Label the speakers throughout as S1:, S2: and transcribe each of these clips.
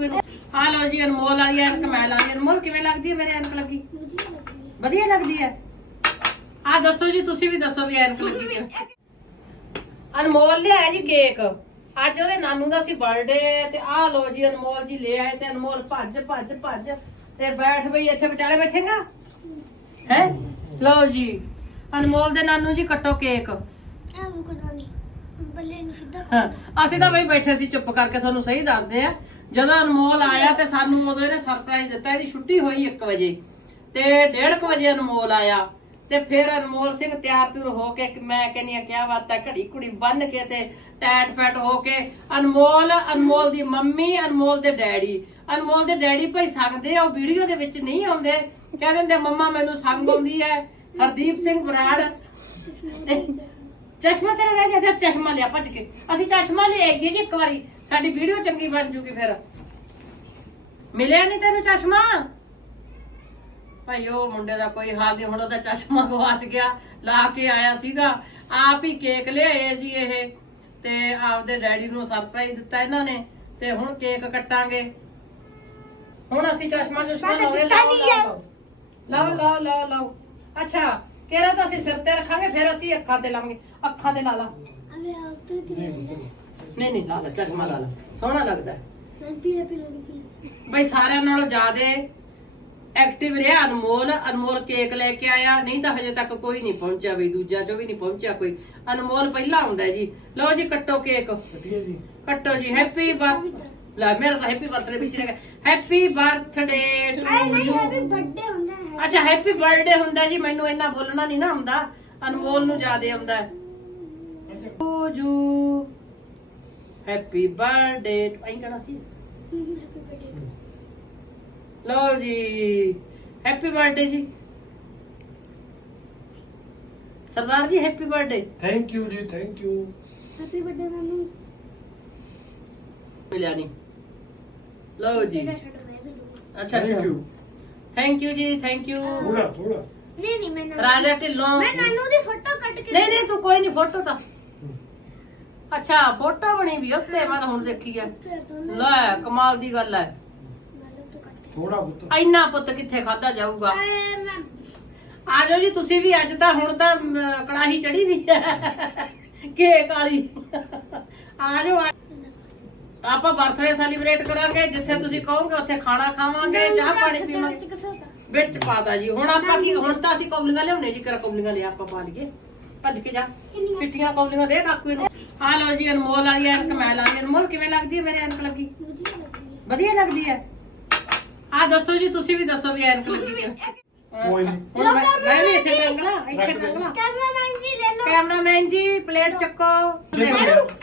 S1: ਆ ਲਓ ਜੀ ਅਨਮੋਲ ਵਾਲੀ ਐਨਕ ਮੈਂ ਲਾ ਲਈ। ਅਨਮੋਲ ਕਿਵੇਂ ਲੱਗਦੀ ਹੈ ਮੇਰੇ ਐਨਕ ਲੱਗੀ? ਵਧੀਆ ਲੱਗਦੀ ਹੈ? ਆ ਦੱਸੋ ਜੀ ਤੁਸੀਂ ਵੀ ਦੱਸੋ ਵੀ ਐਨਕ ਲੱਗੀ ਕਿਵੇਂ ਅਨਮੋਲ ਲਿਆਇਆ ਜੀ ਕੇਕ। ਅੱਜ ਉਹਦੇ ਨਾਨੂ ਦਾ ਸੀ ਬਰਥਡੇ ਤੇ ਆ ਲੋ ਜੀ ਅਨਮੋਲ ਜੀ ਲੈ ਆਏ ਤੇ ਅਨਮੋਲ ਭੱਜ ਭੱਜ ਭੱਜ ਤੇ ਬੈਠ ਬਈ ਇੱਥੇ ਵਿਚਾਲੇ ਬੈਠੇਗਾ? ਹੈ? ਲਓ ਜੀ ਅਨਮੋਲ ਦੇ ਨਾਨੂ ਜੀ ਕੱਟੋ ਕੇਕ।
S2: ਐਵੇਂ ਕਰਨਾ ਨਹੀਂ ਬੱਲੇ ਨੂੰ ਸਿੱਧਾ
S1: ਹਾਂ, ਅਸੀਂ ਤਾਂ ਬਈ ਬੈਠੇ ਸੀ ਚੁੱਪ ਕਰਕੇ ਤੁਹਾਨੂੰ ਸਹੀ ਦੱਸਦੇ ਆ। ਜਦੋਂ ਅਨਮੋਲ ਆਇਆ ਤੇ ਸਾਨੂੰ ਉਦੋਂ ਇਹਨੇ ਸਰਪ੍ਰਾਈਜ਼ ਦਿੱਤਾ, ਇਹਦੀ ਛੁੱਟੀ ਹੋਈ 1 ਵਜੇ। ਤੇ 1:30 ਵਜੇ ਅਨਮੋਲ ਆਇਆ ਤੇ ਫਿਰ ਅਨਮੋਲ ਸਿੰਘ ਤਿਆਰ ਤੁਰ ਹੋ ਕੇ ਮੈਂ ਕਹਿੰਨੀ ਆ ਕਿਆ ਬਾਤ ਹੈ, ਘੜੀ ਕੁੜੀ ਬੰਨ ਕੇ ਤੇ ਟੈਟ ਫੈਟ ਹੋ ਕੇ ਅਨਮੋਲ ਅਨਮੋਲ ਦੀ ਮੰਮੀ, ਅਨਮੋਲ ਦੇ ਡੈਡੀ। ਅਨਮੋਲ ਦੇ ਡੈਡੀ ਭਾਈ ਸੰਗਦੇ ਆ, ਉਹ ਵੀਡੀਓ ਦੇ ਵਿੱਚ ਨਹੀਂ ਆਉਂਦੇ। ਕਹਿ ਦਿੰਦੇ, ਮੰਮਾ, ਮੈਨੂੰ ਸੰਗ ਆਉਂਦੀ ਹੈ। ਹਰਦੀਪ ਸਿੰਘ ਬਰਾੜ। ਚਸ਼ਮਾ ਤੇਰਾ ਰਹਿ ਗਿਆ ਜਦ ਚਸ਼ਮਾ ਲਿਆ, ਭੱਜ ਕੇ। ਅਸੀਂ ਚਸ਼ਮਾ ਲੈ ਗਏ ਜੀ ਇੱਕ ਵਾਰੀ। ਸਾਡੀ ਵੀਡੀਓ ਚੰਗੀ ਬਣ ਜੂਗੀ ਫਿਰ। ਮਿਲਿਆ ਨਹੀਂ ਤੈਨੂੰ ਚਸ਼ਮਾ? ਭਾਈ ਉਹ ਮੁੰਡੇ ਦਾ ਕੋਈ ਹਾਲ ਨਹੀਂ ਹੁਣ ਉਹਦਾ ਚਸ਼ਮਾ ਗਵਾਚ ਗਿਆ ਲਾ ਕੇ ਆਇਆ ਸੀਗਾ। ਆਪ ਹੀ ਕੇਕ ਲਿਆਏ ਜੀ ਇਹ ਤੇ ਆਪਦੇ ਡੈਡੀ ਨੂੰ ਸਰਪ੍ਰਾਈਜ਼ ਦਿੱਤਾ ਇਹਨਾਂ ਨੇ ਤੇ ਹੁਣ ਕੇਕ ਕੱਟਾਂਗੇ। ਹੁਣ ਅਸੀਂ ਚਸ਼ਮਾ ਚਸ਼ਮਾ ਲਾਉਣੇ ਲਾਓ। ਲਾਓ ਲਾਓ। ਲਾਓ ਲਾਓ ਅੱਛਾ ਕਿਹੜਾ ਤਾਂ ਅਸੀਂ ਸਿਰ ਤੇ ਰੱਖਾਂਗੇ ਫਿਰ ਅਸੀਂ ਅੱਖਾਂ ਤੇ ਲਾਵਾਂਗੇ। ਅੱਖਾਂ ਤੇ ਲਾ ਲਾ।
S2: ਅਰੇ ਆ ਤੂੰ ਕਿ
S1: ਨਹੀਂ ਨਹੀਂ ਲਾ ਲਾ ਚਸ਼ਮਾ ਲਾ ਲਾ। ਸੋਹਣਾ ਲੱਗਦਾ। ਹੈ।
S2: ਮੈਂ ਪੀਲਾ ਪੀਲਾ ਨਿਕਲੀ
S1: ਬਈ ਸਾਰਿਆਂ ਨਾਲੋਂ ਜ਼ਿਆਦੇ ਐਕਟਿਵ ਰਿਹਾ ਅਨਮੋਲ। ਅਨਮੋਲ ਕੇਕ ਲੈ ਕੇ ਆਇਆ। ਨਹੀਂ ਤਾਂ ਹਜੇ ਤੱਕ ਕੋਈ ਨਹੀਂ ਪਹੁੰਚਿਆ ਬਈ ਦੂਜਾ ਚੋਂ ਵੀ ਨਹੀਂ ਪਹੁੰਚਿਆ ਕੋਈ। ਅਨਮੋਲ ਪਹਿਲਾਂ ਆਉਂਦਾ ਹੈ ਜੀ। ਲਓ ਜੀ ਕੱਟੋ ਕੇਕ
S3: ਵਧੀਆ ਜੀ।
S1: ਕੱਟੋ ਜੀ ਹੈਪੀ ਬਰਥ ਲੈ ਮੇਰਾ ਤਾਂ ਹੈਪੀ ਬਰਥਡੇ ਵਿੱਚ ਰਹਿ ਗਿਆ। ਹੈਪੀ ਬਰਥਡੇ ਟੂ
S2: ਨਹੀਂ
S1: ਯੂ
S2: ਹੈਪੀ ਬਰਥਡੇ ਹੁੰਦਾ ਹੈ।
S1: ਅੱਛਾ ਹੈਪੀ ਬਰਥਡੇ ਹੁੰਦਾ ਜੀ। ਮੈਨੂੰ ਇੰਨਾ ਬੋਲਣਾ ਨਹੀਂ ਨਾ ਆਉਂਦਾ। ਅਨਮੋਲ ਨੂੰ ਜ਼ਿਆਦਾ ਆਉਂਦਾ ਹੈ। ਯੂ ਹੈਪੀ ਬਰਥਡੇ ਐਂ ਕਹਿਣਾ ਸੀ?
S2: ਹੈਪੀ ਬਰਥਡੇ
S1: ਲਓ ਜੀ ਹੈਪੀ ਬਰਥਡੇ ਜੀ। Sardar ji happy birthday
S3: thank you ਜੀ ਥੈਂਕ ਯੂ
S2: ਹੈਪੀ ਬਰਥਡੇ ਨਾਨੂ।
S1: ਮਿਲਿਆ ਨਹੀਂ। ਲਓ ਜੀ। ਅੱਛਾ
S3: ਥੈਂਕ ਯੂ
S1: ਥੈਂਕ ਯੂ ਜੀ ਥੈਂਕ ਯੂ
S3: ਥੋੜਾ ਥੋੜਾ
S2: ਨਹੀਂ ਨਹੀਂ ਮੈਂ
S1: ਰਾਜਾ ਢਿੱਲੋਂ।
S2: ਮੈਂ ਨਾਨੂ ਦੀ ਫੋਟੋ ਕੱਟ ਕੇ
S1: ਨਹੀਂ ਨਹੀਂ ਤੂੰ ਕੋਈ ਨਹੀਂ ਫੋਟੋ ਤਾਂ। ਅੱਛਾ ਫੋਟੋ ਬਣੀ ਵੀ ਉੱਤੇ ਮੈਂ ਤਾਂ ਹੁਣ ਦੇਖੀ ਆ। ਲੈ ਕਮਾਲ ਦੀ ਗੱਲ ਹੈ
S3: ਥੋੜਾ ਪੁੱਤ
S1: ਇੰਨਾ ਪੁੱਤ ਕਿੱਥੇ ਖਾਦਾ ਜਾਊਗਾ? ਆ ਜਾਓ ਜੀ ਤੁਸੀਂ ਵੀ ਅੱਜ ਤਾਂ ਹੁਣ ਤਾਂ ਕੜਾਹੀ ਚੜੀ ਵੀ ਹੈ ਕੇਕ ਵਾਲੀ। ਆ ਜਾਓ ਆ- ਆਪਾਂ ਬਰਥਡੇ ਸੈਲੀਬ੍ਰੇਟ ਕਰਾਂਗੇ ਜਿੱਥੇ ਤੁਸੀਂ ਕਹੋਗੇ ਉੱਥੇ ਖਾਣਾ ਖਾਵਾਂਗੇ ਚਾਹ ਪਾਣੀ ਪੀਵਾਂਗੇ। ਵਿੱਚ ਪਾਤਾ ਜੀ। ਹੁਣ ਆਪਾਂ ਕੀ ਹੁਣ ਤਾਂ ਅਸੀਂ ਕੌਲੀਆਂ ਲਿਆਉਣੇ ਜੀ ਕਰ ਕੌਲੀਆਂ ਲਿਆ ਆਪਾਂ ਪਾ ਲਈਏ। ਭੱਜ ਕੇ ਜਾ। ਚਿੱਟੀਆਂ ਕੌਲੀਆਂ ਦੇ ਕਾਕੂ ਨੂੰ ਆ ਲਓ ਜੀ ਅਨਮੋਲ ਵਾਲੀ ਐਨਕ ਮੈਂ ਲਾ ਲਈ। ਅਨਮੋਲ ਕਿਵੇਂ ਲੱਗਦੀ ਹੈ ਮੇਰੇ ਐਨਕ ਲੱਗੀ? ਵਧੀਆ ਲੱਗਦੀ ਹੈ? ਆ ਦੱਸੋ ਜੀ ਤੁਸੀਂ ਵੀ ਦੱਸੋ ਵੀ ਐਨਕ ਲੱਗੀ ਕਿਵੇਂ
S3: ਕੋਈ ਨੀ।
S1: ਹੁਣ ਮੈਂ ਮੈਂ ਵੀ ਇੱਥੇ ਟੰਗਲਾ ਇੱਥੇ। ਟੰਗਲਾ
S2: ਕੈਮਰਾਮੈਨ ਜੀ ਲੈ ਲਓ।
S1: ਕੈਮਰਾਮੈਨ ਜੀ ਪਲੇਟ ਚੱਕੋ।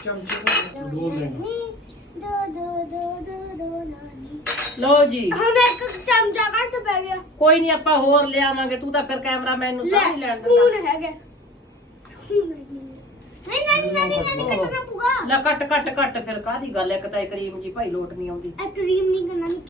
S3: ਚਮਚੇ ਡੋਲ ਲੈਣਾ
S2: ਦੋ ਦੋ ਦੋ ਦੋ ਦੋ ਨਾਨੀ
S1: ਲਓ ਜੀ।
S2: ਹੁਣ ਇੱਕ ਚਮਚਾ ਘੱਟ ਪੈ ਗਿਆ।
S1: ਕੋਈ ਨਹੀਂ ਆਪਾਂ ਹੋਰ ਲਿਆਵਾਂਗੇ। ਤੂੰ ਤਾਂ ਫਿਰ ਕੈਮਰਾਮੈਨ ਨੂੰ
S2: ਲੈ
S1: ਸਾਰੀ ਲੈਣ
S2: ਸਪੂਨ
S1: ਦਿੰਦਾ
S2: ਹੈਗਾ ਨਹੀਂ ਨਹੀਂ ਨਹੀਂ ਨਹੀਂ ਕੱਟਣਾ ਪੂਗਾ
S1: ਲੈ ਕੱਟ ਕੱਟ ਕੱਟ ਫਿਰ ਕਾਦੀ ਗੱਲ ਹੈ, ਇੱਕ ਤਾਂ ਇਹ ਕਰੀਮ ਜੀ ਭਾਈ ਲੋਟ ਨਹੀਂ ਆਉਂਦੀ।
S2: ਇਹ ਕਰੀਮ ਨਹੀਂ ਕਰਨਾ।